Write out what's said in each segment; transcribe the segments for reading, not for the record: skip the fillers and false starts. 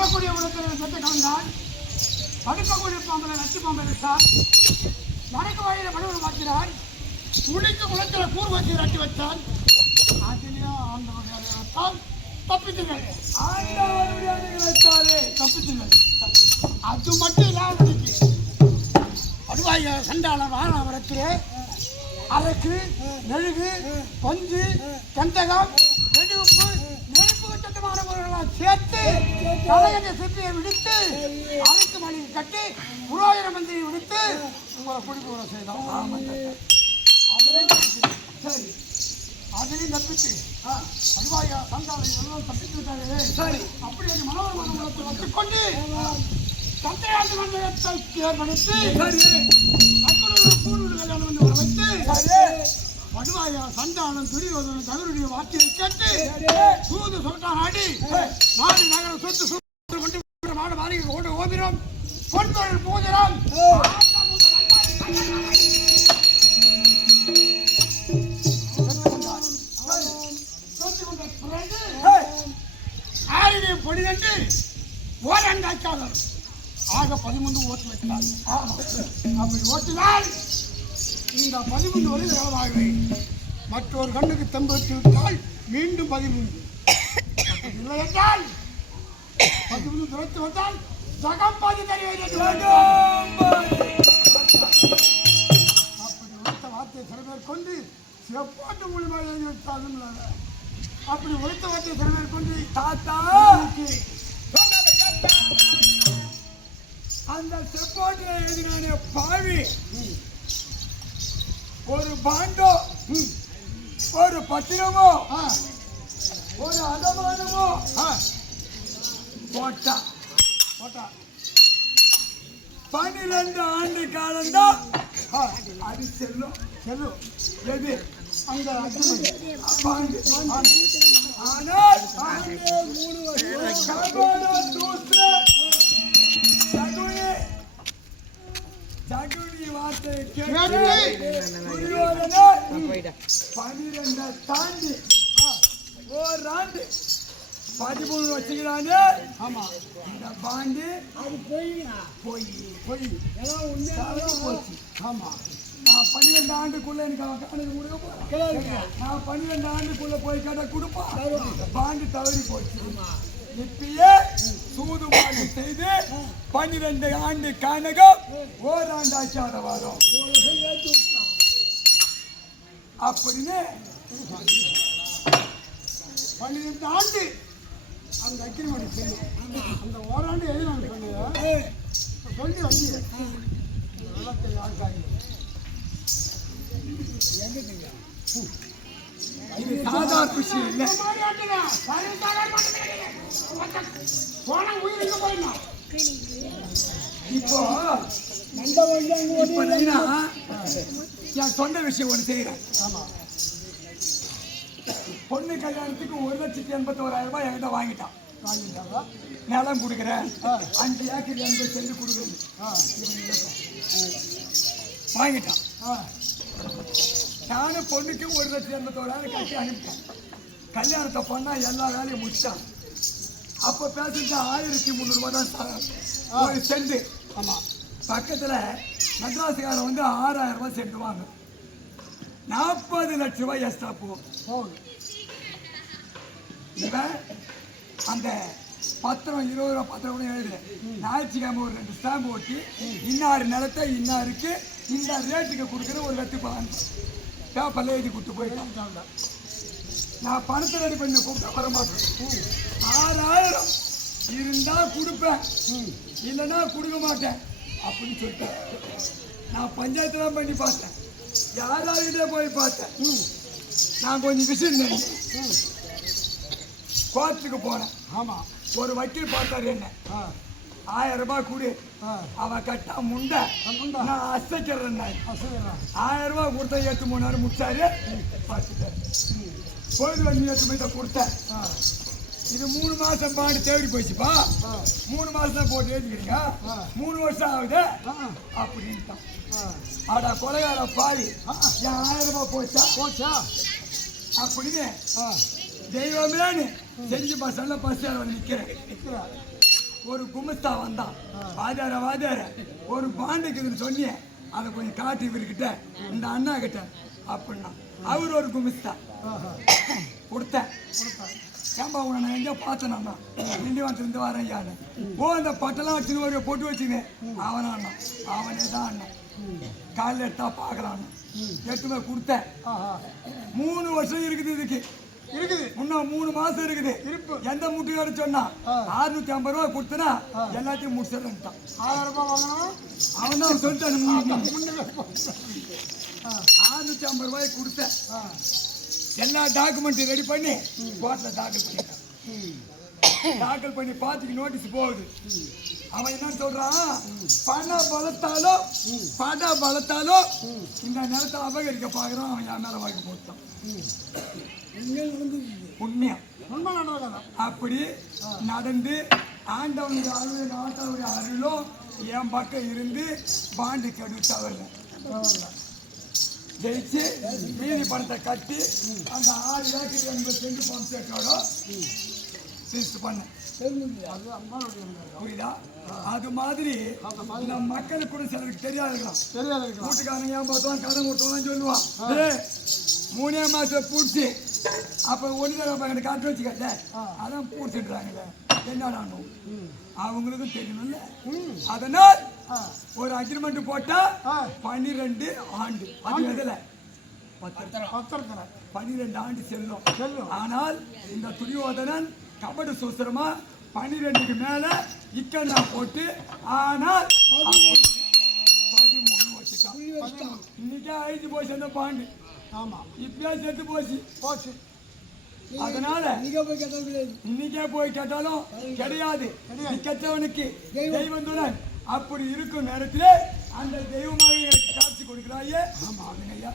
உண்ணக்கூடிய உலகத்தில் செத்த கலந்தான் படுக்கக்கூடிய பாம்பலை நச்சு பாம்பை விட்டார் நடக்க வழியில் வலுவல் மாற்றினார் குளிக்க குளத்தில் கூறு வச்சு ரட்டி வச்சான் அதிலேயே ஆண்டவர்கள் தப்பித்துங்கள் தப்பித்துங்கள் அது மட்டும் இல்லாமல் படுவாய சண்டாளர் வாரணவரத்தில் அரக்கு மெழுகு பஞ்சு கந்தகம் நெடுப்பு நெருப்பு சட்டமான பொருள்களால் சேர்த்து தலையங்க சிப்பியை விடுத்து அரக்கு மணியை கட்டி புரோகிர மந்திரியை விடுத்து உங்களை குடிக்கூட செய்தோம். சரி அதிலையும் தப்பிச்சு படுவாயா சண்டாளர் எல்லாம் தப்பித்து விட்டாரு. சரி அப்படி ஒரு மனோர மனத்தை வச்சுக்கொண்டு தந்தையாண்டு மண்டலத்தை ஏற்படுத்தி கூடுதல் கல்யாணம் வந்து வர வைத்து படுவாயா சண்டாளன் துரியோதனன் தவறுடைய வார்த்தையை கேட்டு சூது சொட்டான் ஆடி நாடு நகர சொத்து கொண்டு மாடு மாளிகை ஓட ஓபிரம் பொன்தொழில் பூஜரம் ஆரியம் பொடிதண்டு ஓரண்டாச்சாளர் ஆக 13 ஓட்டு வைத்தார். அப்படி ஓட்டினால் இந்த 13 வரை வேலவாகவே மற்றொரு கண்ணுக்கு தெம்பட்டு விட்டால் மீண்டும் 13 இல்லை என்றால் 13 துரைத்து வந்தால் ஜகம்பாதி தெரிவித்து அப்படி உழைத்த வார்த்தையை சில பேர் கொண்டு சிறப்பாட்டு மூலியமாக எழுதி வைத்தாலும் அப்படி உழைத்த வார்த்தையை சில பேர் கொண்டு தாத்தா அந்த செப்பாட்டில் எழுதினானே பாவி ஒரு பாண்டோ ஒரு பத்திரமோ ஒரு அடமானமோ போட்டா 12 ஆண்டு காலம்தான் அது செல்லும் எது அந்த ஆனால் 3 வருஷம் ஜகுனி வார்த்தை கேட்டு 12 தாண்டி ஓராண்டு 13 வச்சுக்கிறானே. ஆமா இந்த பாண்டி அது போய் போச்சு. ஆமா நான் 12 ஆண்டுக்குள்ள எனக்கு கணக்கு கொடுக்க போறேன். நான் 12 ஆண்டுக்குள்ள போய் கடை கொடுப்பா பாண்டி தவறி போச்சு. இப்பயே சூதுவாடி செய்து 12 ஆண்டு கணகம் ஓராண்டாச்சார வரும் அப்படின்னு 12 ஆண்டு அந்த அக்கிரமணி செய்யும். அந்த ஓராண்டு எழுதி சொன்னீங்க சொல்லி வந்தீங்க நிலத்தை யாருக்காங்க இது சாதாரண விஷயம் இல்லை. இப்போ என் சொந்த விஷயம் ஒன்று செய்யறேன். பொண்ணு கல்யாணத்துக்கு 1,81,000 ரூபாய் என்கிட்ட வாங்கிட்டான். நிலம் கொடுக்குறேன் 5 ஏக்கர் 80 சென்று கொடுக்குறேன் வாங்கிட்டான். நானும் பொண்ணுக்கு 1,81,000 கட்டி அனுப்பிட்டேன். கல்யாணத்தை பண்ணா எல்லா வேலையும் முடிச்சான். அப்போ பேசிட்டு 1300 ரூபாய் தான் ஒரு செண்டு. ஆமாம் பக்கத்தில் மெட்ராஸுக்காரன் வந்து 6000 ரூபாய் செண்டு வாங்க 40 லட்சம் ரூபாய் எக்ஸ்ட்ரா போகும். இவன் அந்த பத்திரம் 20 ரூபா பத்திரம் கூட எழுதுல ஞாயிற்றுக்கிழமை ஒரு 2 ஸ்டாம்பு ஓட்டி இன்னாரு நிலத்தை இன்னாருக்கு இந்த ரேட்டுக்கு கொடுக்குற ஒரு வெத்துப்பான் பேப்பரில் எழுதி கொடுத்து போயிட்டான். நான் பணத்தை ரெடி பண்ண கூப்பிட்டா வரமாட்டேன். 6000 இருந்தா கொடுப்பேன் இல்லைன்னா கொடுக்க மாட்டேன் அப்படின்னு சொல்லிட்டேன். நான் பஞ்சாயத்துலாம் பண்ணி பார்த்தேன். யாராவது போய் பார்த்தேன். நான் கொஞ்சம் விசிறேன். கோர்ட்டுக்கு போனேன். ஆமாம் ஒரு வக்கீல் பார்த்தாரு என்ன 1000 ரூபாய் கொடு அவன் கட்டா முண்டை நான் அசைக்கிறேன். 1000 ரூபாய் கொடுத்தா 8 3 நேரம் முடிச்சாரு பார்த்துட்டாரு. கோயில் வண்டி 8 மணி தான் கொடுத்தேன். இது 3 மாசம் பாண்டு தேடி போயிடுச்சுப்பா. 3 மாசம் தான் போட்டு எழுதிக்கிறீங்க 3 வருஷம் ஆகுது அப்படின்ட்டான். ஆடா கொலையாட பாடி என் 1000 ரூபாய் போச்சா அப்படின்னு தெய்வமேனு செஞ்சு பஸ்ஸில் பஸ் வந்து நிற்கிறேன். ஒரு குமஸ்தா வந்தான். வாஜார ஒரு பாண்டுக்குதுன்னு சொன்னியே அதை கொஞ்சம் காட்டி இவர்கிட்ட இந்த அண்ணா கிட்ட அப்படின்னா அவர் ஒரு குமிஸ்தா கொடுத்தேன். ஏன்பா உன்னை நான் எங்கேயோ பார்த்தேன் அண்ணா திண்டிவனத்துலேருந்து வரேன் யாரு அந்த பட்டெல்லாம் வச்சுன்னு ஒரு பொட்டு வச்சுன்னு அவனா அண்ணா அவனே தான் அண்ணா காலையில் எடுத்தா பார்க்கலாம் எடுத்துமே கொடுத்தேன். 3 வருஷம் இருக்குது இதுக்கு இருக்குது இன்னும் 3 மாசம் இருக்குது இருப்பு. எந்த முட்டையோட சொன்னா 650 ரூபா கொடுத்தனா எல்லாத்தையும் முடிச்சிடறான். 1000 ரூபாய் வாங்கணும் அவன் தான் சொல்லிட்டான். 650 ரூபாய் கொடுத்தேன். எல்லா டாக்குமெண்ட்டும் ரெடி பண்ணி கோர்ட்டில் தாக்கல் பண்ணிட்டான். தாக்கல் பண்ணி பார்த்துக்கு நோட்டீஸ் போகுது. அவன் என்ன சொல்றான், பண பலத்தாலும் இந்த நிலத்தை அபகரிக்க பார்க்குறான். அவன் என் மேல வாங்கி போட்டான். உண்மையா அப்படி நடந்து ஆண்டவனுடைய அருள் நாட்டவருடைய அருளும் என் பக்கம் இருந்து பாண்டு கெடு தவறல ஜெயிச்சு மீதி பணத்தை கட்டி அந்த 6 ஏக்கர் 80 சென்ட் பம்ப் செட்டோட ரிஜிஸ்டர் பண்ணேன். புரியுதா? அது மாதிரி இந்த மக்களுக்கு கூட சிலருக்கு தெரியாதுக்கலாம். வீட்டுக்காரங்க ஏன் பார்த்தோம் கடன் கொடுத்தோம் சொல்லுவான். 3 மாசம் பூச்சி அப்ப 1 தடவை காட்டு வச்சுக்கல அதான் பூச்சிடுறாங்கல்ல என்னடானும் அவங்களுக்கும் தெரியணும்ல. அதனால் ஒரு அக்ரிமெண்ட் போட்டா 12 ஆண்டு அது எதுல 12 ஆண்டு செல்லும். ஆனால் இந்த துரியோதனன் கபடு சூத்திரமா 12க்கு மேல இக்கண்ணா போட்டு ஆனால் 13 வச்சுட்டான். இன்னைக்கே அழிஞ்சு போச்சு அந்த பாண்டு. ஆமா இப்பயே செத்து போச்சு. அதனால இன்னைக்கே போய் கேட்டாலும் கிடையாது. கெட்டவனுக்கு தெய்வம் துணை. அப்படி இருக்கும் நேரத்திலே அந்த தெய்வமாக எனக்கு காட்சி கொடுக்கிறாயே. ஆமா ஐயா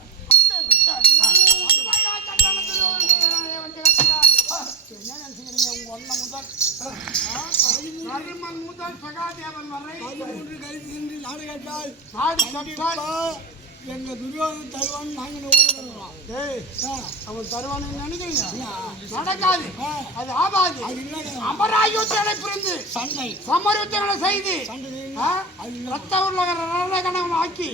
எங்க துரியோதனன் தருவான்னு நாங்க அவன் தருவான்னு நினைக்கிறீங்க? நடக்காது, அது ஆகாது. அமராயுத்தங்களை புரிந்து சண்டை சமரயுத்தங்களை செய்து ரத்த உருளை கணவன் ஆக்கி